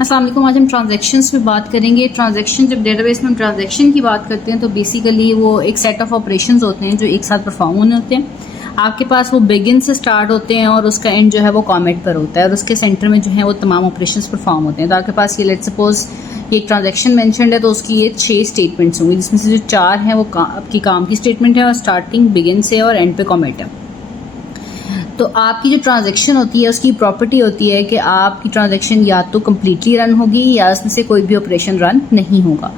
अस्सलाम वालेकुम। आज हम ट्रांजैक्शंस पे बात करेंगे। ट्रांजैक्शन, जब डेटाबेस में हम ट्रांजैक्शन की बात करते हैं तो बेसिकली वो एक सेट ऑफ ऑपरेशंस होते हैं जो एक साथ परफॉर्म होने होते हैं। आपके पास वो बिगिन से स्टार्ट होते हैं और उसका एंड जो है वो कॉमेट पर होता है और उसके सेंटर में जो है वो तमाम ऑपरेशंस परफॉर्म होते हैं। तो आपके पास ये लेट्स सपोज ये एक ट्रांजैक्शन मेंशन्ड है तो उसकी ये 6 स्टेटमेंट्स होंगी, जिसमें से जो 4 हैं वो आपकी काम की स्टेटमेंट है और स्टार्टिंग बिगिन से और एंड पे कॉमेट है। तो आपकी जो ट्रांजैक्शन होती है उसकी प्रॉपर्टी होती है कि आपकी ट्रांजैक्शन या तो कम्प्लीटली रन होगी या उसमें से कोई भी ऑपरेशन रन नहीं होगा।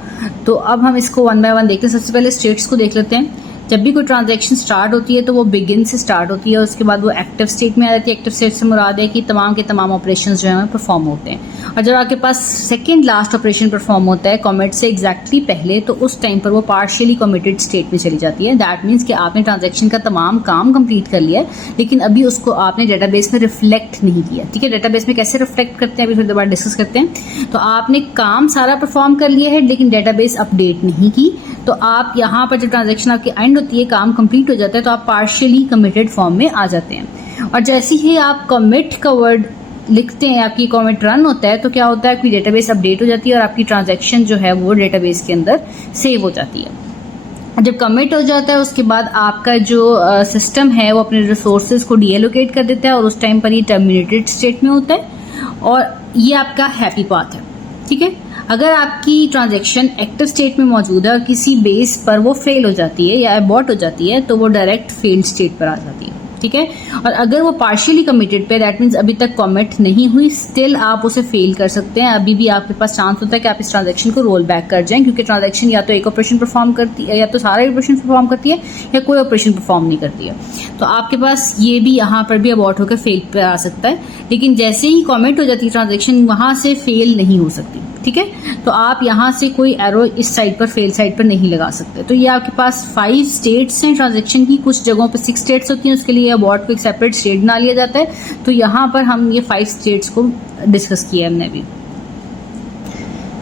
तो अब हम इसको वन बाय वन देखते हैं। सबसे पहले स्टेट्स को देख लेते हैं। जब भी कोई ट्रांजैक्शन स्टार्ट होती है तो वो बिगिन से स्टार्ट होती है और उसके बाद वो एक्टिव स्टेट में आ जाती है। एक्टिव स्टेट से मुराद है कि तमाम के तमाम ऑपरेशंस जो हैं परफॉर्म होते हैं। और जब आपके पास सेकंड लास्ट ऑपरेशन परफॉर्म होता है कमिट से एग्जैक्टली पहले, तो उस टाइम पर वो पार्शियली कमिटेड स्टेट में चली जाती है। दैट मीन्स कि आपने ट्रांजैक्शन का तमाम काम कंप्लीट कर लिया है लेकिन अभी उसको आपने डेटाबेस में रिफ्लेक्ट नहीं किया। ठीक है, डेटाबेस में कैसे रिफ्लेक्ट करते हैं अभी थोड़ी देर बाद डिस्कस करते हैं। तो आपने काम सारा परफॉर्म कर लिया है लेकिन डेटाबेस अपडेट नहीं की, तो आप यहाँ पर जब ट्रांजैक्शन आपकी एंड होती है, काम कंप्लीट हो जाता है, तो आप पार्शियली कमिटेड फॉर्म में आ जाते हैं। और जैसे ही आप कमिट का वर्ड लिखते हैं, आपकी कमिट रन होता है, तो क्या होता है, आपकी डेटाबेस अपडेट हो जाती है और आपकी ट्रांजैक्शन जो है वो डेटाबेस के अंदर सेव हो जाती है। जब कमिट हो जाता है उसके बाद आपका जो सिस्टम है वो अपने रिसोर्सेज को डीएलोकेट कर देता है और उस टाइम पर ये टर्मिनेटेड स्टेट में होता है और ये आपका हैप्पी पाथ है। ठीक है, अगर आपकी ट्रांजैक्शन एक्टिव स्टेट में मौजूद है और किसी बेस पर वो फेल हो जाती है या अबॉर्ट हो जाती है तो वो डायरेक्ट फेल्ड स्टेट पर आ जाती है। ठीक है, और अगर वो पार्शियली कमिटेड पे, दैट मीन्स अभी तक कमिट नहीं हुई, स्टिल आप उसे फेल कर सकते हैं। अभी भी आपके पास चांस होता है कि आप इस ट्रांजैक्शन को रोल बैक कर जाएं, क्योंकि ट्रांजैक्शन या तो एक ऑपरेशन परफॉर्म करती है या तो सारे ऑपरेशन परफॉर्म करती है या कोई ऑपरेशन परफॉर्म नहीं करती है। तो आपके पास ये भी यहाँ पर भी अबॉर्ट होकर फेल पे आ सकता है, लेकिन जैसे ही कमिट हो जाती है ट्रांजैक्शन वहां से फेल नहीं हो सकती। ठीक है, तो आप यहाँ से कोई एरो इस साइड पर, फेल साइड पर नहीं लगा सकते। तो ये आपके पास 5 स्टेट्स हैं ट्रांजैक्शन की। कुछ जगहों पर 6 स्टेट्स होती हैं, उसके लिए अबॉर्ट को एक सेपरेट स्टेट बना लिया जाता है। तो यहाँ पर हम ये 5 स्टेट्स को डिस्कस किया हमने अभी।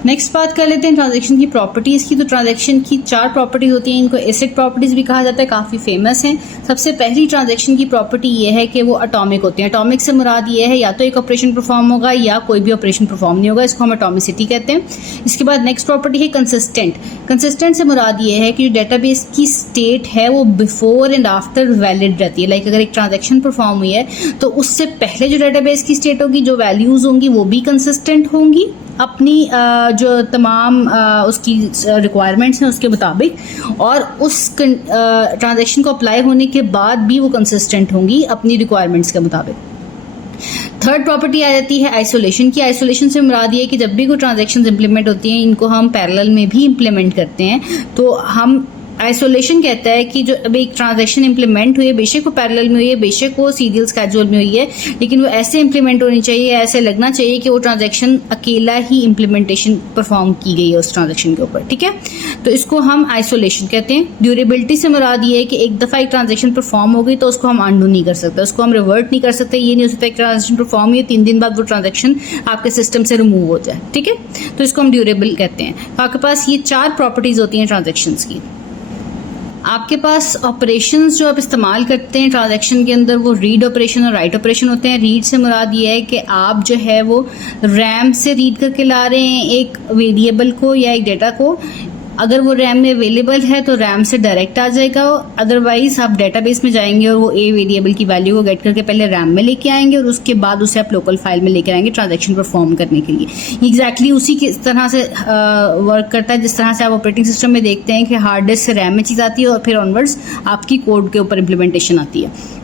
नेक्स्ट बात कर लेते हैं ट्रांजैक्शन की प्रॉपर्टीज की। तो ट्रांजैक्शन की 4 प्रॉपर्टीज होती हैं, इनको एसिड प्रॉपर्टीज भी कहा जाता है, काफी फेमस हैं। सबसे पहली ट्रांजैक्शन की प्रॉपर्टी ये है कि वो एटॉमिक होते हैं। एटॉमिक से मुराद ये है या तो एक ऑपरेशन परफॉर्म होगा या कोई भी ऑपरेशन परफॉर्म नहीं होगा, इसको हम एटॉमिसिटी कहते हैं। इसके बाद नेक्स्ट प्रॉपर्टी है कंसिस्टेंट। कंसिस्टेंट से मुराद ये है कि जो डेटाबेस की स्टेट है वो बिफोर एंड आफ्टर वैलिड रहती है। लाइक अगर एक ट्रांजैक्शन परफॉर्म हुई है तो उससे पहले जो डेटाबेस की स्टेट होगी, जो वैल्यूज होंगी वो भी कंसिस्टेंट होंगी अपनी जो तमाम उसकी रिक्वायरमेंट्स हैं उसके मुताबिक, और उस ट्रांजैक्शन को अप्लाई होने के बाद भी वो कंसिस्टेंट होंगी अपनी रिक्वायरमेंट्स के मुताबिक। थर्ड प्रॉपर्टी आ जाती है आइसोलेशन की। आइसोलेशन से मुराद ये है कि जब भी कोई ट्रांजैक्शंस इंप्लीमेंट होती हैं इनको हम पैरेलल में भी इंप्लीमेंट करते हैं। तो हम आइसोलेशन कहता है कि जो अभी एक ट्रांजैक्शन इंप्लीमेंट हुई है, बेशक वो पैरेलल में हुई है, बेशक वो सीरियल स्केड्यूल में हुई है, लेकिन वो ऐसे इंप्लीमेंट होनी चाहिए, ऐसे लगना चाहिए कि वो ट्रांजैक्शन अकेला ही इंप्लीमेंटेशन परफॉर्म की गई है उस ट्रांजैक्शन के ऊपर। ठीक है, तो इसको हम आइसोलेशन कहते हैं। ड्यूरेबिलिटी से मुराद ये है कि एक दफा एक ट्रांजैक्शन परफॉर्म हो गई तो उसको हम अनडू नहीं कर सकते, उसको हम रिवर्ट नहीं कर सकते। ये नहीं हो सकता एक ट्रांजैक्शन परफॉर्म हुई 3 दिन बाद वो ट्रांजैक्शन आपके सिस्टम से रिमूव हो जाए। ठीक है, तो इसको हम ड्यूरेबल कहते हैं। तो आपके पास ये 4 प्रॉपर्टीज होती हैं ट्रांजैक्शंस की। आपके पास ऑपरेशंस जो आप इस्तेमाल करते हैं ट्रांजैक्शन के अंदर वो रीड ऑपरेशन और राइट ऑपरेशन होते हैं। रीड से मुराद ये है कि आप जो है वो रैम से रीड करके ला रहे हैं एक वेरिएबल को या एक डेटा को। अगर वो रैम में अवेलेबल है तो रैम से डायरेक्ट आ जाएगा, अदरवाइज आप डेटाबेस में जाएंगे और वो ए वेरिएबल की वैल्यू को गेट करके पहले रैम में लेके आएंगे और उसके बाद उसे आप लोकल फाइल में लेके आएंगे ट्रांजैक्शन परफॉर्म करने के लिए। एग्जैक्टली उसी की तरह से वर्क करता है जिस तरह से आप ऑपरेटिंग सिस्टम में देखते हैं कि हार्ड डिस्क से रैम में चीज़ आती है और फिर ऑनवर्ड्स आपकी कोड के ऊपर इम्प्लीमेंटेशन आती है।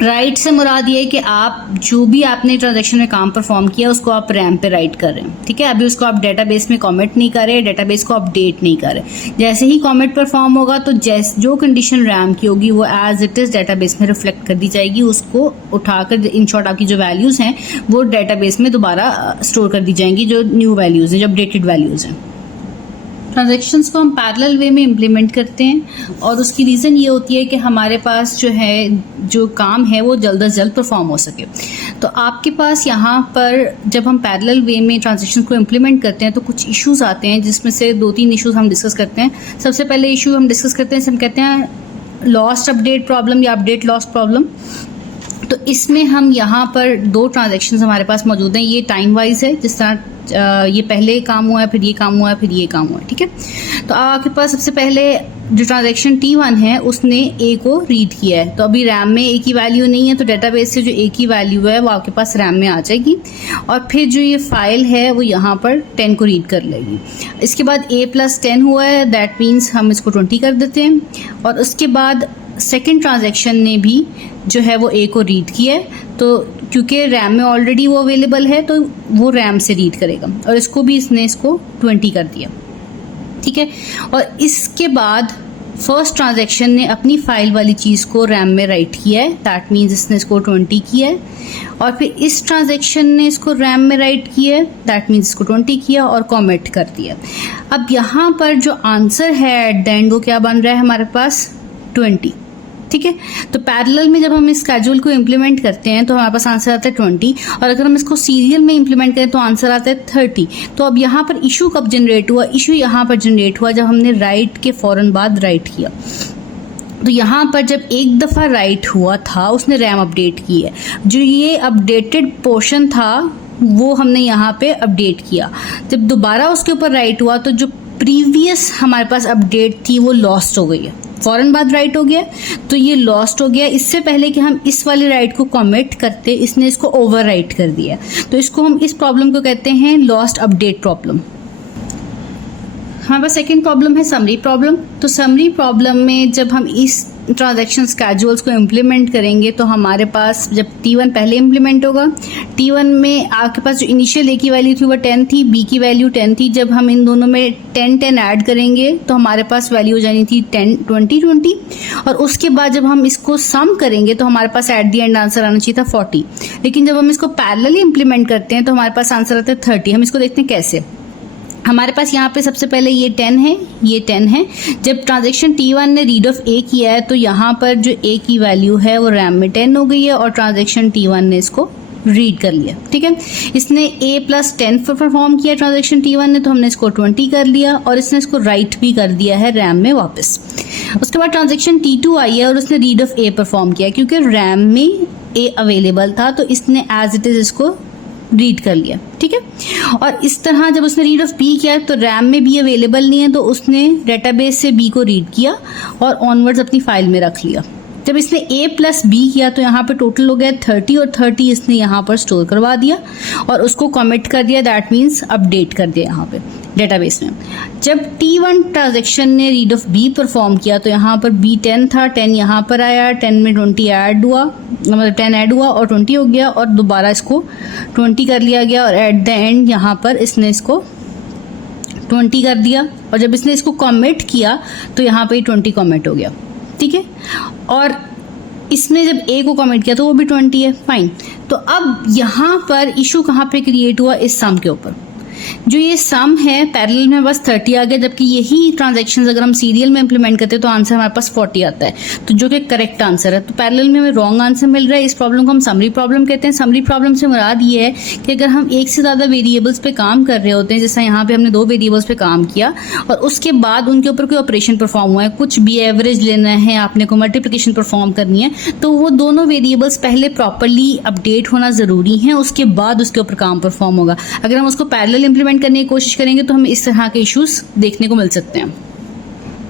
राइट से मुराद ये है कि आप जो भी आपने ट्रांजैक्शन में काम परफॉर्म किया उसको आप रैम पे राइट कर रहे हैं। ठीक है, अभी उसको आप डेटाबेस में कमिट नहीं कर रहे, डेटाबेस को अपडेट नहीं कर रहे। जैसे ही कमिट परफॉर्म होगा तो जो कंडीशन रैम की होगी वो एज इट इज डेटाबेस में रिफ्लेक्ट कर दी जाएगी। उसको उठाकर इन शॉर्ट आपकी जो वैल्यूज हैं वो डेटाबेस में दोबारा स्टोर कर दी जाएंगी, जो न्यू वैल्यूज हैं, जो अपडेटेड वैल्यूज हैं। ट्रांजैक्शंस को हम पैरेलल वे में इम्प्लीमेंट करते हैं और उसकी रीज़न ये होती है कि हमारे पास जो है जो काम है वो जल्द अज जल्द परफॉर्म हो सके। तो आपके पास यहाँ पर जब हम पैरेलल वे में ट्रांजैक्शन को इम्प्लीमेंट करते हैं तो कुछ इश्यूज आते हैं, जिसमें से 2-3 इश्यूज हम डिस्कस करते हैं। सबसे पहले इशू हम डिस्कस करते हैं, हम कहते हैं लॉस्ट अपडेट प्रॉब्लम या अपडेट लॉस्ट प्रॉब्लम। तो इसमें हम यहाँ पर 2 ट्रांजैक्शंस हमारे पास मौजूद हैं। ये टाइम वाइज है, जिस तरह ये पहले काम हुआ है, फिर ये काम हुआ है, फिर ये काम हुआ है, ठीक है। तो आपके पास सबसे पहले जो ट्रांजैक्शन T1 है उसने A को रीड किया है, तो अभी रैम में A की वैल्यू नहीं है, तो डेटाबेस से जो A की वैल्यू है वो आपके पास रैम में आ जाएगी और फिर जो ये फाइल है वो यहाँ पर 10 को रीड कर लेगी। इसके बाद A+10 हुआ है, दैट मीन्स हम इसको 20 कर देते हैं। और उसके बाद सेकेंड ट्रांजैक्शन ने भी जो है वो A को रीड किया है, तो क्योंकि रैम में ऑलरेडी वो अवेलेबल है तो वो रैम से रीड करेगा, और इसको भी इसको 20 कर दिया, ठीक है। और इसके बाद फर्स्ट ट्रांजैक्शन ने अपनी फाइल वाली चीज़ को रैम में राइट किया है, दैट मीन्स इसने इसको 20 किया है। और फिर इस ट्रांजैक्शन ने इसको रैम में राइट किया है, दैट मीन्स इसको 20 किया और कॉमेट कर दिया। अब यहाँ पर जो आंसर है एट द एंड वो क्या बन रहा है हमारे पास 20, ठीक है। तो पैरेलल में जब हम इस स्केड्यूल को इम्प्लीमेंट करते हैं तो हमारे पास आंसर आता है 20, और अगर हम इसको सीरियल में इम्प्लीमेंट करें तो आंसर आता है 30। तो अब यहाँ पर इशू कब जनरेट हुआ? इशू यहाँ पर जनरेट हुआ जब हमने राइट के फौरन बाद राइट किया। तो यहाँ पर जब एक दफ़ा राइट हुआ था उसने रैम अपडेट की है, जो ये अपडेटेड पोर्शन था वो हमने यहाँ पे अपडेट किया। जब दोबारा उसके ऊपर राइट हुआ तो जो प्रीवियस हमारे पास अपडेट थी वो लॉस्ट हो गई है, फौरन बाद राइट हो गया तो ये लॉस्ट हो गया। इससे पहले कि हम इस वाले राइट को कमिट करते इसने इसको ओवर राइट कर दिया, तो इसको हम इस प्रॉब्लम को कहते हैं लॉस्ट अपडेट प्रॉब्लम। हमारे पास सेकेंड प्रॉब्लम है समरी प्रॉब्लम। तो समरी प्रॉब्लम में जब हम इस ट्रांजैक्शन स्केड्यूल्स को इम्प्लीमेंट करेंगे तो हमारे पास जब T1 पहले इम्प्लीमेंट होगा, T1 में आपके पास जो इनिशियल A की वैल्यू थी वो 10 थी, B की वैल्यू 10 थी। जब हम इन दोनों में 10 ऐड करेंगे तो हमारे पास वैल्यू हो जानी थी 10 20 और उसके बाद जब हम इसको सम करेंगे तो हमारे पास एट दी एंड आंसर आना चाहिए था 40। लेकिन जब हम इसको पैरेलली इम्प्लीमेंट करते हैं तो हमारे पास आंसर आता है 30। हम इसको देखते हैं कैसे। हमारे पास यहाँ पे सबसे पहले ये 10 है, ये 10 है। जब ट्रांजैक्शन T1 ने रीड ऑफ A किया है तो यहाँ पर जो A की वैल्यू है वो रैम में 10 हो गई है और ट्रांजैक्शन T1 ने इसको रीड कर लिया, ठीक है। इसने A+10 परफॉर्म किया ट्रांजैक्शन T1 ने, तो हमने इसको 20 कर लिया और इसने इसको राइट भी कर दिया है रैम में वापस। उसके बाद ट्रांजैक्शन T2 आई है और उसने रीड ऑफ A परफॉर्म किया, क्योंकि रैम में A अवेलेबल था तो इसने एज इट इज इसको रीड कर लिया, ठीक है। और इस तरह जब उसने रीड ऑफ B किया तो रैम में B अवेलेबल नहीं है तो उसने डेटाबेस से B को रीड किया और ऑनवर्ड्स अपनी फाइल में रख लिया। जब इसने A+B किया तो यहाँ पे टोटल हो गया 30 और 30 इसने यहाँ पर स्टोर करवा दिया और उसको कमिट कर दिया, दैट मीन्स अपडेट कर दिया यहाँ पे डेटाबेस में। जब T1 ट्रांजैक्शन ने रीड ऑफ B परफॉर्म किया तो यहाँ पर B 10 था, 10 यहाँ पर आया, 10 में 20 ऐड हुआ, मतलब 10 ऐड हुआ और 20 हो गया और दोबारा इसको 20 कर लिया गया और एट द एंड यहाँ पर इसने इसको 20 कर दिया। और जब इसने इसको कमिट किया तो यहाँ पे 20 कमिट हो गया, ठीक है। और इसने जब A को कमिट किया तो वो भी 20 है, फाइन। तो अब यहाँ पर इशू कहाँ पे क्रिएट हुआ? इस सम के ऊपर। जो ये सम है पैरेलल में बस 30 आ गया, जबकि यही ट्रांजैक्शंस अगर हम सीरियल में इंप्लीमेंट करते हैं तो आंसर हमारे पास 40 आता है, तो जो कि करेक्ट आंसर है। तो पैरेलल में हमें रॉन्ग आंसर मिल रहा है। इस प्रॉब्लम को हम समरी प्रॉब्लम कहते हैं। समरी प्रॉब्लम से मुराद ये है कि अगर हम एक से ज़्यादा वेरिएबल्स पे काम कर रहे होते हैं, जैसा यहाँ पे हमने 2 वेरिएबल्स पे काम किया और उसके बाद उनके ऊपर कोई ऑपरेशन परफॉर्म हुआ है, कुछ भी एवरेज लेना है, आपने को मल्टीप्लिकेशन परफॉर्म करनी है, तो वो दोनों वेरिएबल्स पहले प्रॉपरली अपडेट होना ज़रूरी है, उसके बाद उसके ऊपर काम परफॉर्म होगा। अगर हम उसको पैरेलल इंप्लीमेंट करने की कोशिश करेंगे तो हमें इस तरह के इश्यूज देखने को मिल सकते हैं।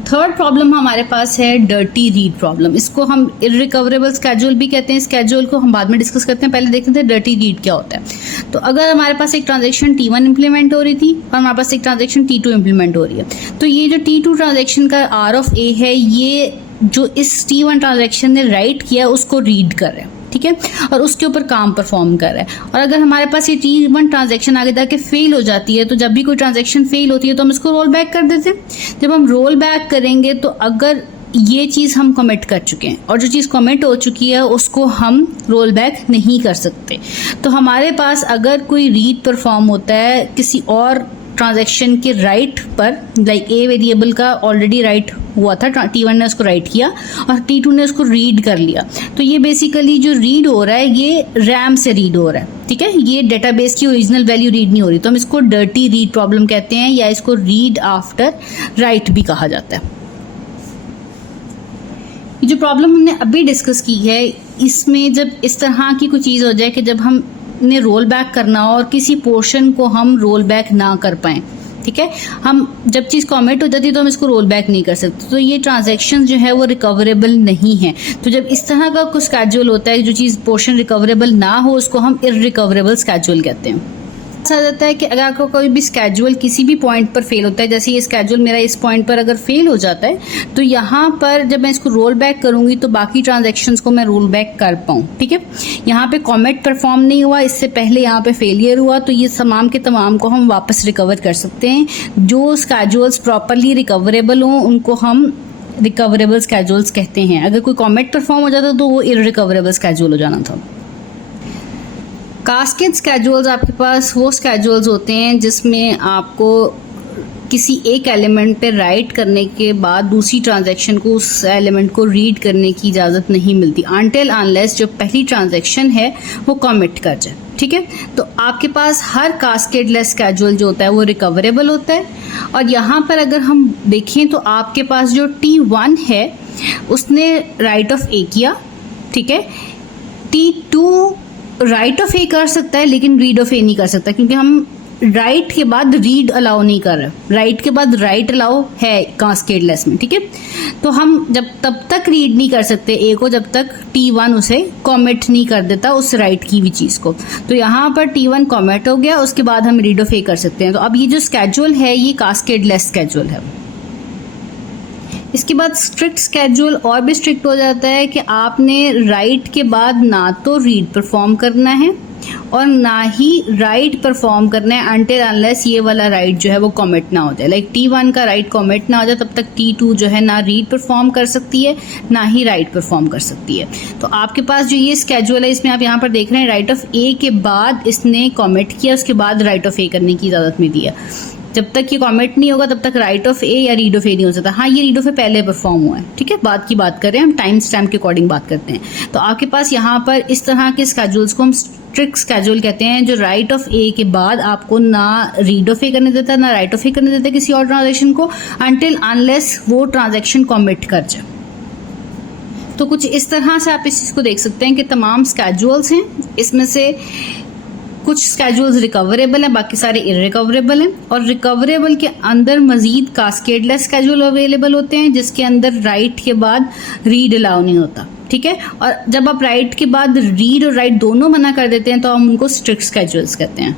थर्ड प्रॉब्लम हमारे पास है डर्टी रीड प्रॉब्लम। इसको हम इररिकवरेबल स्केड्यूल भी कहते हैं। स्केड्यूल को हम बाद में डिस्कस करते हैं, पहले देखते हैं डर्टी रीड क्या होता है। तो अगर हमारे पास एक ट्रांजैक्शन T1 इंप्लीमेंट हो रही थी और हमारे पास एक ट्रांजैक्शन T2 इंप्लीमेंट हो रही है, तो ये जो T2 ट्रांजैक्शन का R ऑफ A है, ये जो इस T1 ट्रांजैक्शन ने राइट किया उसको रीड कर रहा है, ठीक है, और उसके ऊपर काम परफॉर्म कर रहा है। और अगर हमारे पास ये T1 ट्रांजैक्शन आगे जाके फेल हो जाती है, तो जब भी कोई ट्रांजैक्शन फेल होती है तो हम इसको रोल बैक कर देते हैं। जब हम रोल बैक करेंगे तो अगर ये चीज़ हम कमिट कर चुके हैं और जो चीज़ कमिट हो चुकी है उसको हम रोल बैक नहीं कर सकते, तो हमारे पास अगर कोई रीड परफॉर्म होता है किसी और ट्रांजैक्शन के राइट पर, लाइक A वेरिएबल का ऑलरेडी राइट हुआ था, T1 ने उसको राइट किया और T2 ने उसको रीड कर लिया, तो ये बेसिकली जो रीड हो रहा है ये रैम से रीड हो रहा है, ठीक है। ये डेटाबेस की ओरिजिनल वैल्यू रीड नहीं हो रही, तो हम इसको डर्टी रीड प्रॉब्लम कहते हैं या इसको रीड आफ्टर राइट भी कहा जाता है। जो प्रॉब्लम हमने अभी डिस्कस की है, इसमें जब इस तरह की कोई चीज़ हो जाए कि जब हम हमने रोल बैक करना हो और किसी पोर्शन को हम रोल बैक ना कर पाएं, ठीक है, हम जब चीज़ कमिट हो जाती है तो हम इसको रोल बैक नहीं कर सकते, तो ये ट्रांजैक्शन जो है वो रिकवरेबल नहीं है। तो जब इस तरह का कुछ स्केड्यूल होता है जो चीज़ पोर्शन रिकवरेबल ना हो, उसको हम इररिकवरेबल स्केड्यूल कहते हैं। ऐसा जाता है कि अगर आपको कोई भी स्केड्यूल किसी भी पॉइंट पर फेल होता है, जैसे ये स्केड्यूल मेरा इस पॉइंट पर अगर फेल हो जाता है, तो यहाँ पर जब मैं इसको रोल बैक करूंगी तो बाकी ट्रांजैक्शंस को मैं रोल बैक कर पाऊँ, ठीक है। यहाँ पे कॉमिट परफॉर्म नहीं हुआ, इससे पहले यहाँ पे फेलियर हुआ, तो ये तमाम के तमाम को हम वापस रिकवर कर सकते हैं। जो स्केड्यूल्स प्रॉपरली रिकवरेबल हों उनको हम रिकवरेबल स्केड्यूल्स कहते हैं। अगर कोई कॉमिट परफॉर्म हो जाता तो वो इररिकवरेबल स्केड्यूल हो जाना था। कास्केड स्केड्यूल्स आपके पास वो स्केड्यूल्स होते हैं जिसमें आपको किसी एक एलिमेंट पे राइट करने के बाद दूसरी ट्रांजैक्शन को उस एलिमेंट को रीड करने की इजाज़त नहीं मिलती अनटिल अनलेस जो पहली ट्रांजैक्शन है वो कमिट कर जाए, ठीक है। तो आपके पास हर कास्केडलेस स्केड्यूल जो होता है वो रिकवरेबल होता है। और यहाँ पर अगर हम देखें तो आपके पास जो T1 है उसने राइट ऑफ ए किया, ठीक है। T2 राइट ऑफ ए कर सकता है लेकिन रीड ऑफ ए नहीं कर सकता, क्योंकि हम राइट के बाद रीड अलाउ नहीं कर रहे, राइट के बाद राइट अलाउ है कास्केडलेस में, ठीक है। तो हम जब तब तक रीड नहीं कर सकते ए को जब तक T1 उसे कॉमिट नहीं कर देता उस राइट की भी चीज को। तो यहाँ पर T1 कॉमिट हो गया, उसके बाद हम रीड ऑफ ए कर सकते हैं। तो अब ये जो स्केड्यूल है ये कास्केडलेस स्केड्यूल है। इसके बाद स्ट्रिक्ट स्केड्यूल और भी स्ट्रिक्ट हो जाता है कि आपने राइट के बाद ना तो रीड परफॉर्म करना है और ना ही राइट परफॉर्म करना है अनटिल अनलेस ये वाला राइट जो है वो कमिट ना हो जाए। लाइक T1 का राइट कमिट ना हो जाए तब तक T2 जो है ना रीड परफॉर्म कर सकती है ना ही राइट परफॉर्म कर सकती है। तो आपके पास जो ये स्केड्यूल है इसमें आप यहाँ पर देख रहे हैं राइट ऑफ ए के बाद इसने कमिट किया, उसके बाद राइट ऑफ ए करने की इजाज़त मिली है। जब तक ये कमिट नहीं होगा तब तक राइट ऑफ ए या रीड ऑफ ए नहीं हो सकता। हाँ, ये रीड ऑफ ए पहले परफॉर्म हुआ है, ठीक है, बाद की बात कर रहे हैं हम, टाइम स्टैम्प के अकॉर्डिंग बात करते हैं। तो आपके पास यहाँ पर इस तरह के स्केड्यूल्स को हम स्ट्रिक्ट स्केड्यूल कहते हैं जो राइट ऑफ ए के बाद आपको ना रीड ऑफ ए करने देता ना राइट ऑफ ए करने देता किसी और ट्रांजेक्शन को अनटिल अनलेस वो ट्रांजेक्शन कमिट कर जाए। तो कुछ इस तरह से आप इस चीज़ को देख सकते हैं कि तमाम स्केड्यूल्स हैं, इसमें से कुछ स्केड्यूल्स रिकवरेबल हैं, बाकी सारे इररिकवरेबल हैं। और रिकवरेबल के अंदर मजीद कास्केडलेस स्केड्यूल अवेलेबल होते हैं जिसके अंदर राइट के बाद रीड अलाउ नहीं होता, ठीक है। और जब आप राइट के बाद रीड और राइट दोनों मना कर देते हैं तो हम उनको स्ट्रिक्ट स्केड्यूल्स कहते हैं।